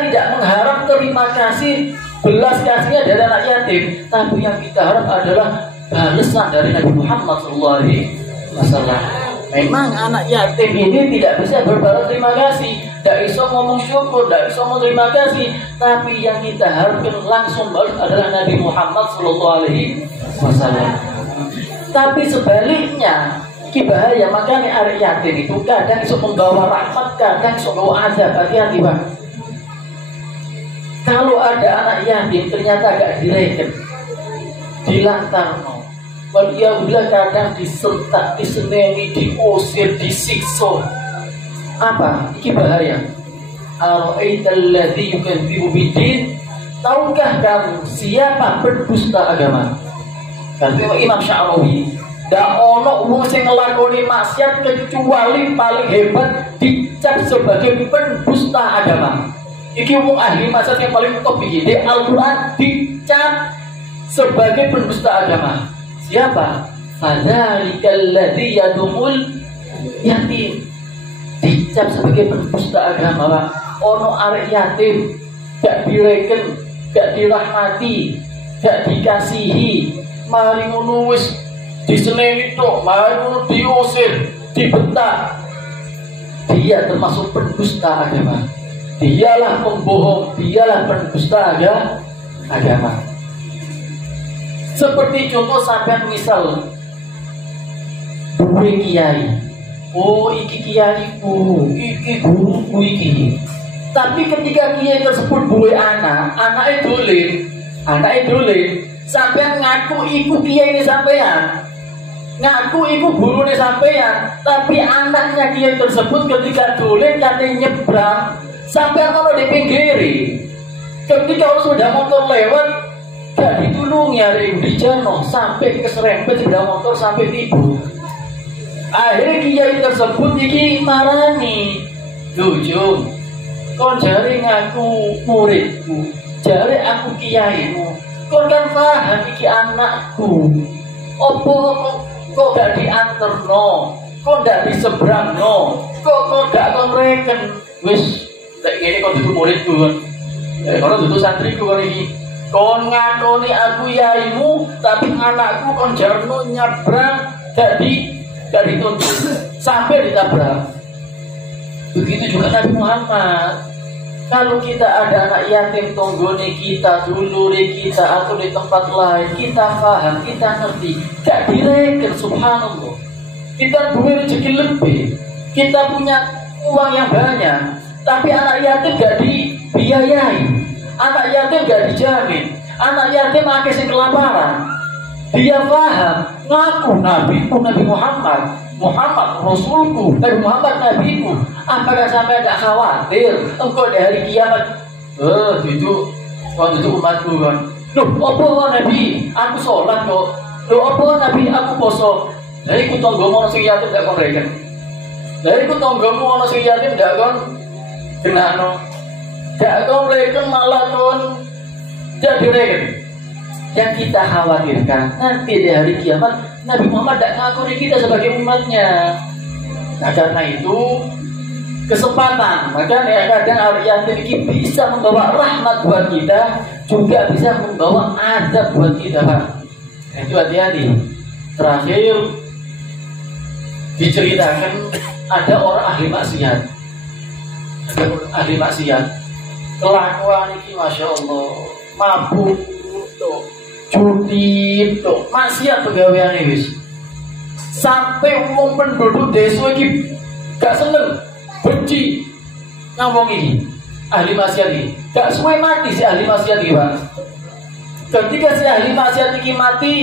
tidak mengharap terima kasih, belas kasihnya dari anak yatim. Tapi yang kita harap adalah balasan dari Nabi Muhammad SAW. Memang anak yatim ini tidak bisa berbalas terima kasih, tidak bisa ngomong syukur, tidak bisa ngomong terima kasih. Tapi yang kita harapkan langsung balas adalah Nabi Muhammad SAW. Tapi sebaliknya, bahaya. Makanya anak yatim itu kadang bisa membawa rahmat, kadang bisa membawa azab. Hati-hati, Pak. Kalau ada anak yatim ternyata agak direken, dilantarno, dia bilang kadang disentak, diseneni, diusir, disiksa. Apa? Ini bahaya. Al-aitalladzi yukadzibu bid-din. Tahukah kamu siapa pendusta agama? Kata Imam Sya'rawi, dak ono wong sing nglakoni maksiat kecuali paling hebat dicap sebagai pendusta agama. Iki wong ahli maksiat yang paling top iki. Di Al-Qur'an dicap sebagai pendusta agama. Siapa? Fadzalikal ladzi yadumul yatim. Dicap sebagai pendusta agama, Pak. Ono arek yatim gak direken, gak dirahmati, gak dikasihi, mari ngono wis diseneni tok, mari ngono diusir, dibentak. Dia termasuk pendusta agama. Dialah pembohong, dialah pendusta agama. Seperti contoh sampean misal duwe kiai. Oh, iki kiaiku, iki guruku iki. Tapi ketika kiai tersebut duwe anake dolen, sampean ngaku iku kiai ini sampean. Ngaku iku gurune sampean, tapi anaknya kiai tersebut ketika dolen kate nyebrang, sampean ono di pinggiri. Ketika sudah motor lewat, gak ditulungi hari di jano sampai keserempet sepeda motor sampai tidur. Akhirnya kiai tersebut iki marani, lucu. Kau jari ngaku muridku, jari aku kiaimu. Kau kan paham iki anakku. Opo kok gak dianterno, kok gak diseberangno, kok gak konreken. Wis, kayak gini kau duduk muridku kan. Kau duduk santriku kan iki. Kau ngakoni aku yaimu, tapi anakku kau jarno nyabrang gak dituntut sampai ditabrak. Begitu juga Nabi Muhammad. Kalau kita ada anak yatim tonggone kita, dulure kita, atau di tempat lain, kita paham, kita ngerti, gak direken, subhanallah. Kita duit rezeki lebih, kita punya uang yang banyak, tapi anak yatim gak dibiayai, anak yatim gak dijamin, anak yatim akeh sing kelaparan. Dia paham, ngaku nabiku Nabi Muhammad Rasulku, Nabi Muhammad Nabiku. Apakah sampai tidak khawatir engkau di hari kiamat? Itu umatku kan. Loh, apa Nabi? Aku sholat kok. Loh, apa Nabi? Aku poso. Dari ku tonggomu ono sing yatim tidak kon reken. Dari ku tonggomu ono sing yatim tidak kon kenano. Tidak kon reken malah kon jadi reken. Yang kita khawatirkan nanti di hari kiamat Nabi Muhammad tidak ngakuni kita sebagai umatnya. Nah karena itu kesempatan, makanya kadang orang yatim ini bisa membawa rahmat buat kita, juga bisa membawa azab buat kita, Pak. Itu hati-hati. Terakhir diceritakan ada orang ahli maksiat, kelakuan ini masya Allah, mabuk, judi, maksiat pegawaian wis. Sampai umum penduduk desa ini gak seneng, benci ngomong ini ahli maksiat ini. Gak semua mati si ahli maksiat ini, Pak. Ketika si ahli maksiat ini mati,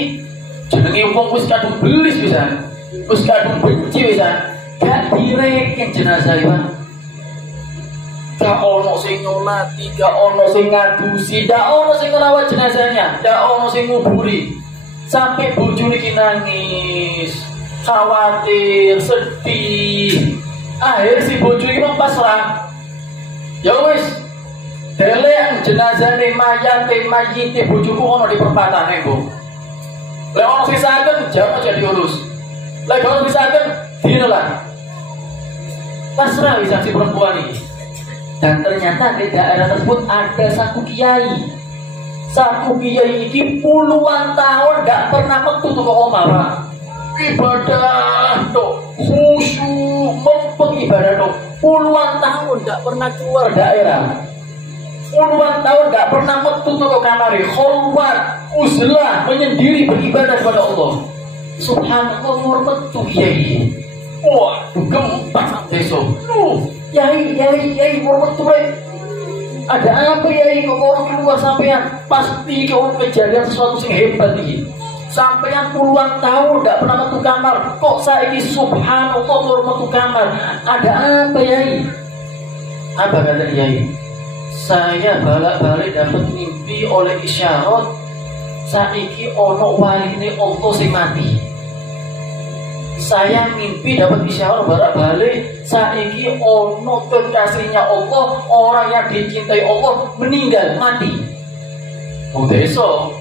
jenenge wong wis kadung belis bisa, wis kadung benci bisa, gak direken jenazah ini, Pak. Gak ono sing nyolati, gak ono sing ngadusi, gak ono sing ngerawat jenazahnya, gak ono sing nguburi. Sampai bojone iki nangis, khawatir, sedih. Akhir si bojo iki mung pasrah. Ya wis, delek jenazahne mayite bojoku ono di perempatan Bu. Lek ono sing saged jam aja diurus. Lek ono bisa saged dinolah. Pasrah wis si perempuan ini. Dan ternyata di daerah tersebut ada satu kiai. Satu kiai ini puluhan tahun tidak pernah metu ke omah, Pak. Ibadah tuh, khusyuk, mempeng ibadah tuh. Puluhan tahun tidak pernah keluar daerah. Puluhan tahun tidak pernah metu ke kamar. Khulwat, uzlah, menyendiri beribadah kepada Allah. Subhanallah, metu kiai. Wah, gempa besok. Yai, metu. Ada apa Yai kok orang keluar sampean? Pasti kau kejadian sesuatu yang hebat ini. Sampean puluhan tahun tidak pernah metu kamar. Kok saiki subhanallah baru metu kamar? Ada apa Yai? Apa kata Yai? Saya balik-balik dapat mimpi oleh isyarat. Saiki ono waline Allah sing mati. Saya mimpi dapat isyarat balik-balik. Saiki ono kekasihnya Allah, orang yang dicintai Allah meninggal, mati. Besok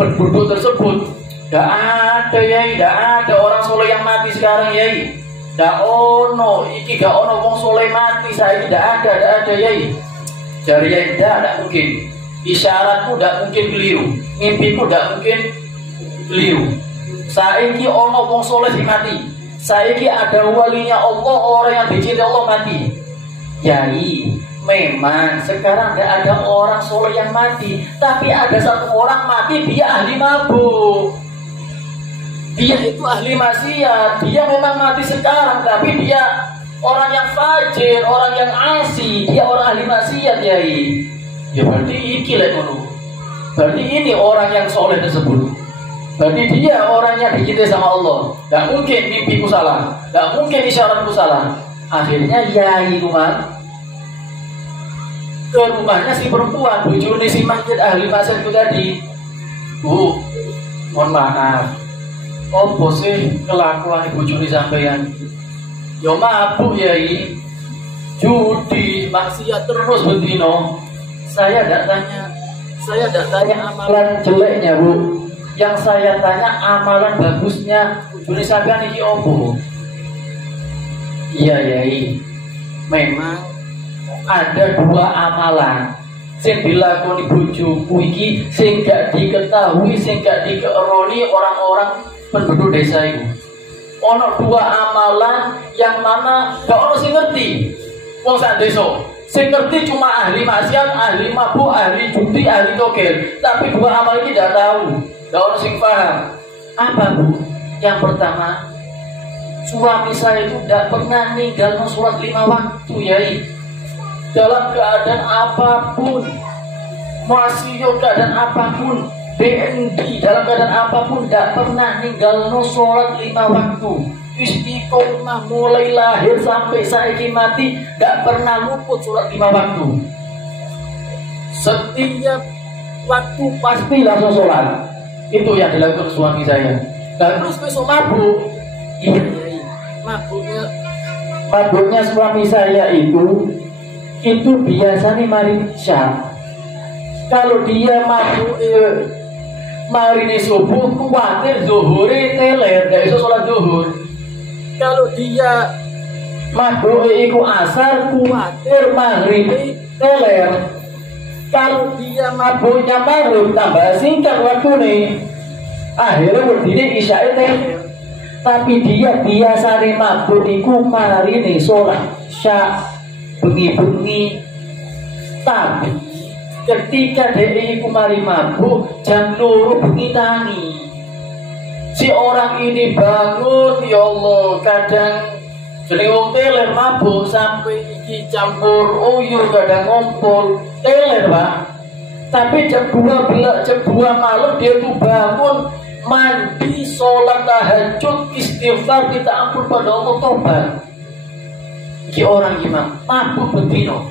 penduduk tersebut tidak ada Yai, tidak ada orang soleh yang mati sekarang Yai. Tidak ono, iki gak ono wong soleh mati saiki, tidak ada Yai. Jari Yai tidak mungkin. Isyaratku tidak mungkin keliru, mimpiku tidak mungkin keliru. Saiki ono wong soleh mati. Saiki ada walinya Allah, orang yang dicintai Allah mati. Yai, memang sekarang tidak ada orang soleh yang mati, tapi ada satu orang mati, dia ahli mabuk. Dia itu ahli maksiat. Dia memang mati sekarang, tapi dia orang yang fajir, orang yang asi, dia orang ahli maksiat, Yai. Ya berarti iki lek ngono. Berarti ini orang yang soleh tersebut. Berarti dia orang yang dicintai sama Allah. Tidak mungkin mimpiku salah, tidak mungkin isyaratku salah. Akhirnya Yai rumah ke rumahnya si perempuan, bojone si masjid ahli maksiat itu tadi. Bu, mohon maaf. Apa sih kelakuan bojone sampeyan? Yo mabuk Yai, judi, maksiat terus bendino. Saya tidak tanya amalan jeleknya Bu. Yang saya tanya amalan bagusnya. Bojone sampeyan iki opo? Iya Yai, memang ada dua amalan sing dilakoni bojoku iki sing gak diketahui, sing gak dikeroni orang-orang penduduk desa itu. Ono dua amalan yang mana gak ono sing ngerti. Wong sak desa Sing ngerti cuma ahli maksiat, ahli mabuk, ahli judi, ahli togel. Tapi dua amal ini tidak tahu. Tidak orang sing paham. Apa Bu? Yang pertama, suami saya itu tidak pernah ninggal sholat 5 waktu, Yai. Dalam keadaan apapun, masih keadaan apapun, BND dalam keadaan apapun tidak pernah ninggal sholat 5 waktu. Istiqomah mulai lahir sampai saiki mati gak pernah luput sholat 5 waktu. Setiap waktu pasti langsung sholat. Itu yang dilakukan suami saya. Dan terus besok mabuk. Iya, mabuknya suami saya itu biasanya mari isya. Kalau dia mabuk mari subuh kuatir zuhuri teler, gak bisa sholat zuhur. Kalau dia mabuk iku asar kuatir maghrib teler. Kalau dia mabuknya maghrib tambah singkat waktu nih, akhirnya berdiri isya teler. Tapi dia biasa nih mabuk iku mari nih sholat isya bengi-bengi. Tapi ketika dia iku mari mabuk jam 2 bengi tangi, si orang ini bangun, ya Allah, kadang jadi wong teler mabuk sampai iki campur uyuh, kadang ngompol teler Pak. Tapi jam 2 malam dia tuh bangun, mandi, sholat tahajud, istighfar, minta ampun pada Allah, tobat. Iki orang gimana? Mabuk bedino.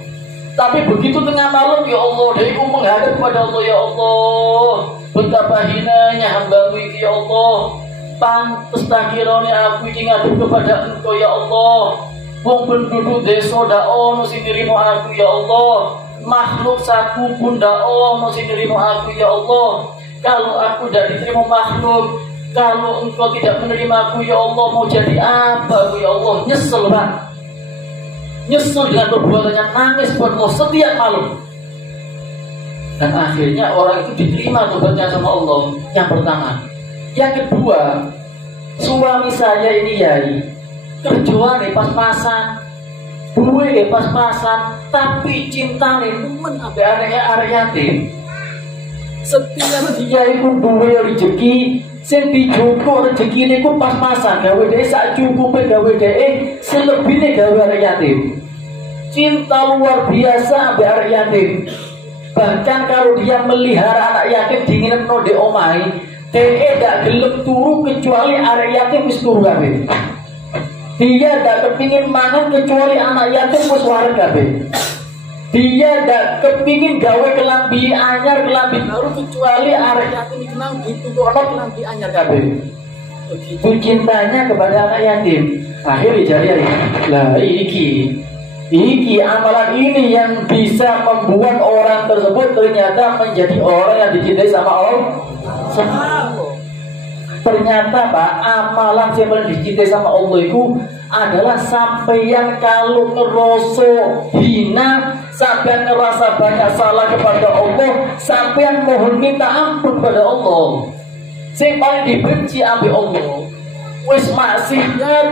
Tapi begitu tengah malam, ya Allah, dia itu menghadap kepada Allah, ya Allah, betapa hinanya hamba-Mu ini, ya Allah. Pantes tak kiranya aku ini ngadep kepada Engkau, ya Allah. Wong penduduk desa ndak ono sing nrimo aku, ya Allah. Makhluk saku pun ndak ono sing nrimo aku, ya Allah. Kalau aku tidak diterima makhluk, kalau Engkau tidak menerima aku, ya Allah, mau jadi apa, ya Allah? Nyesel Pak. Nyesel dengan perbuatannya, nangis buat Allah setiap malam. Dan akhirnya orang itu diterima tobatnya sama Allah. Yang pertama. Yang kedua, suami saya ini Yai, kerjaan pas-pasan, duwe pas-pasan, tapi cinta nih temen sampai arek yatim. Setiap dia itu duwe rezeki, sing dicukup rezeki niku pas-pasan, gawe dhek sak cukupe, gawe dhek selebihne gawe arek yatim. Cinta luar biasa sampai arek yatim. Bahkan kalau dia melihara anak yatim dinginno ndek omahe, dia tidak gelem turu kecuali arek yatim wis turu kabeh. Dia tidak kepingin mangan kecuali anak yatim wis waras kabeh. Dia tidak kepingin gawe kelambi anyar, kelambi baru kecuali arek yatim iki nang ditukokno kelambi anyar kabeh. Begitu cintanya kepada anak yatim. Akhirnya jadi lah iki amalan ini yang bisa membuat orang tersebut ternyata menjadi orang yang dicintai sama Allah. Ternyata Pak, amalan yang paling dicintai sama Allah itu adalah sampai yang kalau ngerasa hina, sampai ngerasa banyak salah kepada Allah, sampai yang mohon minta ampun kepada Allah. Yang paling dibenci ambil Allah, wis maksiat,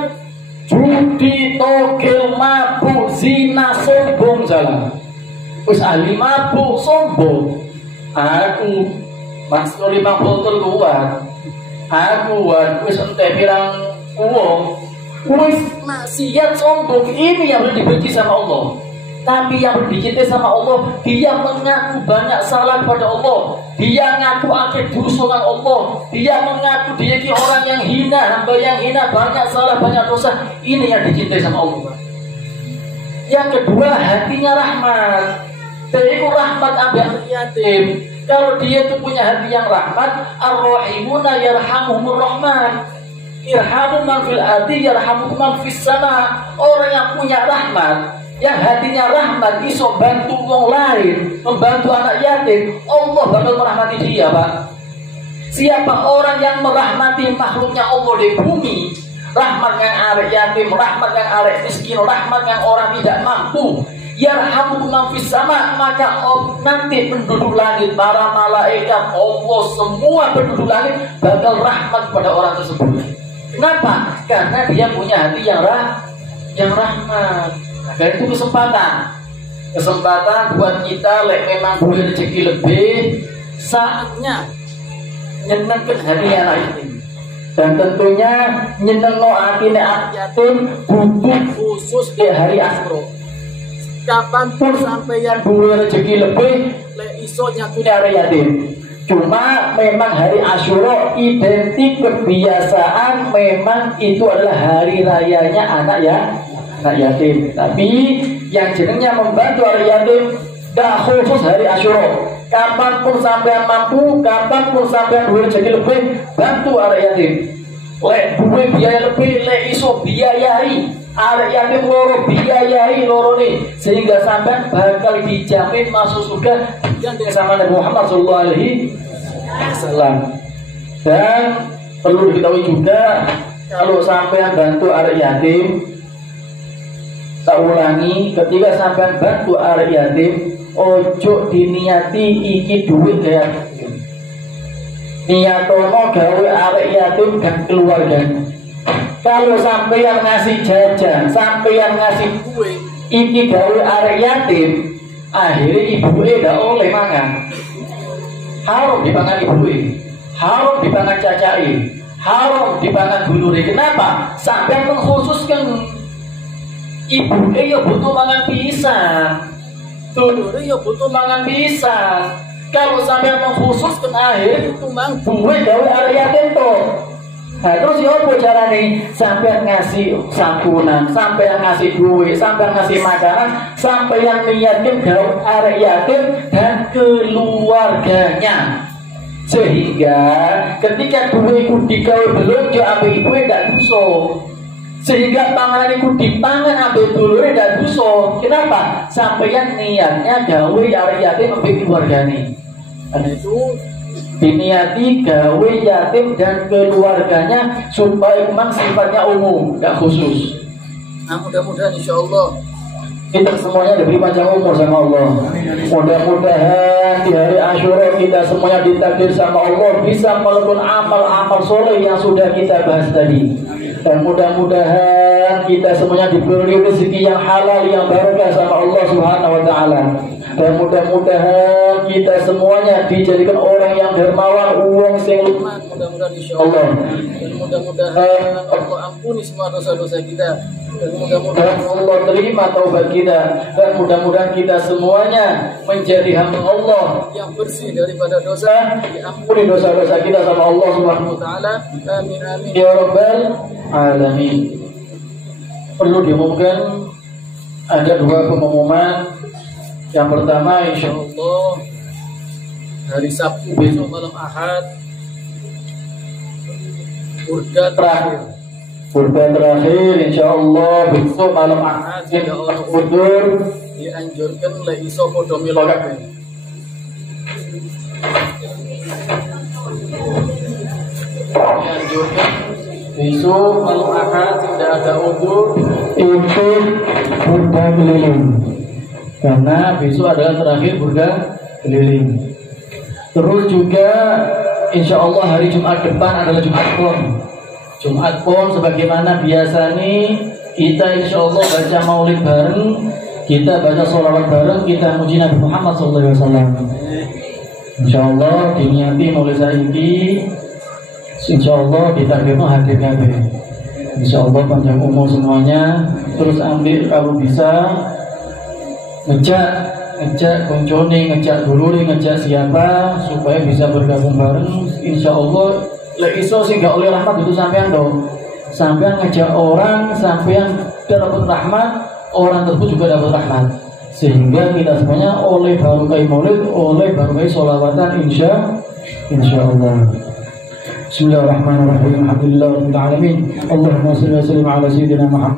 judi, togel, mabuk, zina, sombong jalan. Wis ahli mabuk, sombong. Aku Mas 5 botol kuat. Aku wis entek pirang uang. Wis maksiat, sombong, ini yang dibenci sama Allah. Tapi yang dicintai sama Allah, dia mengaku banyak salah kepada Allah. Dia ngaku akhir dosa dengan Allah. Dia mengaku dia ini orang yang hina, hamba yang hina, banyak salah, banyak dosa. Ini yang dicintai sama Allah. Yang kedua, hatinya rahmat. Jadi itu rahmat ambil yatim. Kalau dia itu punya hati yang rahmat, ar-rahimuna yarhamuhumur rahman. Irhamu man fil ardi yarhamukum man fis sama. Orang yang punya rahmat, yang hatinya rahmat, iso bantu wong lain, membantu anak yatim, Allah bakal merahmati dia, Pak. Siapa orang yang merahmati makhluknya Allah di bumi, rahmat yang arek yatim, rahmat yang arek miskin, rahmat yang orang tidak mampu, yarhamukum man fis sama, maka nanti penduduk langit, para malaikat, Allah, semua penduduk langit bakal rahmat pada orang tersebut. Kenapa? Karena dia punya hati yang rahmat. Dan itu kesempatan. Kesempatan buat kita memang boleh rezeki lebih, saatnya nyenengkan hari anak yatim. Dan tentunya nyenengno atine anak yatim butuh khusus di hari Asyura. Kapanpun sampeyan boleh rezeki lebih, iso nyatune hari yatim. Cuma memang hari Asyura identik kebiasaan, memang itu adalah hari rayanya anak yatim. Tapi yang jenengnya membantu hari yatim gak khusus hari Asyura. Kapanpun sampean mampu, kapanpun sampean duwe rezeki lebih, bantu anak yatim. Lek duwe biaya lebih, lek iso biayai anak yatim loro, biayai loro nih, sehingga sampean bakal dijamin masuk surga dengan sama Nabi Muhammad SAW. Dan perlu diketahui juga, kalau sampean bantu anak yatim, tak ulangi, ketika sampean bantu anak yatim, ojo diniati iki duit kayak niatono gawe arek yatim dan keluarga. Kalau sampeyan ngasih jajan, sampeyan ngasih kue, iki gawe arek yatim, akhirnya ibuke ndak oleh mangan. Haram dipangan ibuke, haram dipangan cacai, haram dipangan dulure. Kenapa? Sampeyan mengkhususkan ibuke ya butuh mangan pisang, dulure ya butuh mangan pisang. Kalau sampai mengkhususkan akhir itu mang duwe gawe arek yatim to. Nah terus yo apa carane? Sampai ngasih santunan, sampai ngasih duit, sampai ngasih makanan, sampai yang niatin gawe arek yatim dan keluarganya. Sehingga ketika duit iku digawe belanja ambek ibu ndak dosa. Sehingga panganan itu dipangan ambil dulure dan dosa. Kenapa? Sampeyan niatnya gawe arek yatim ambek keluargane. Karena itu diniati gawe yatim dan keluarganya supaya memang sifatnya umum, tidak khusus. Nah mudah-mudahan insyaallah kita semuanya diberi panjang umur sama Allah. Mudah-mudahan di hari Asyura kita semuanya ditakdir sama Allah bisa melakukan amal-amal soleh yang sudah kita bahas tadi. Dan mudah-mudahan kita semuanya diberi rezeki yang halal, yang barokah sama Allah Subhanahu wa taala. Dan mudah-mudahan kita semuanya dijadikan orang yang dermawan, uang sing lumat, mudah-mudahan insyaallah. Dan mudah-mudahan Allah ampuni semua dosa-dosa kita. Dan mudah-mudahan Allah terima taubat kita. Dan mudah-mudahan kita semuanya menjadi hamba Allah yang bersih daripada dosa, diampuni dosa-dosa kita sama Allah Subhanahu wa taala. Amin amin ya rabbal alamin. Perlu diumumkan ada dua pengumuman. Yang pertama, insya Allah hari Sabtu besok malam Ahad Burda terakhir insya Allah besok malam Ahad tidak orang udur dianjurkan le iso podo milo kabeh. Dianjurkan besok malam Ahad tidak ada udur itu burda keliling. Karena besok adalah terakhir burda keliling. Terus juga insya Allah hari Jumat depan adalah Jumat Pon. Jumat Pon sebagaimana biasanya kita insya Allah baca maulid bareng, kita baca sholawat bareng, kita muji Nabi Muhammad SAW. Insya Allah diniati maulid saiki, insya Allah ditakdirkan hadir kabeh. Insya Allah panjang umur semuanya. Terus ambil kalau bisa ngejak koncone, ngejak dulure, ngejak siapa supaya bisa bergabung bareng. Insya Allah lek iso sih gak oleh rahmat itu sampean dong. Sampean ngejak orang, sampean dapat rahmat, orang tersebut juga dapat rahmat. Sehingga kita semuanya oleh barokah maulid, oleh barokah sholawatan insya Allah. Bismillahirrahmanirrahim. Alhamdulillahirabbil alamin. Allahumma shalli wa sallim ala sayyidina Muhammad.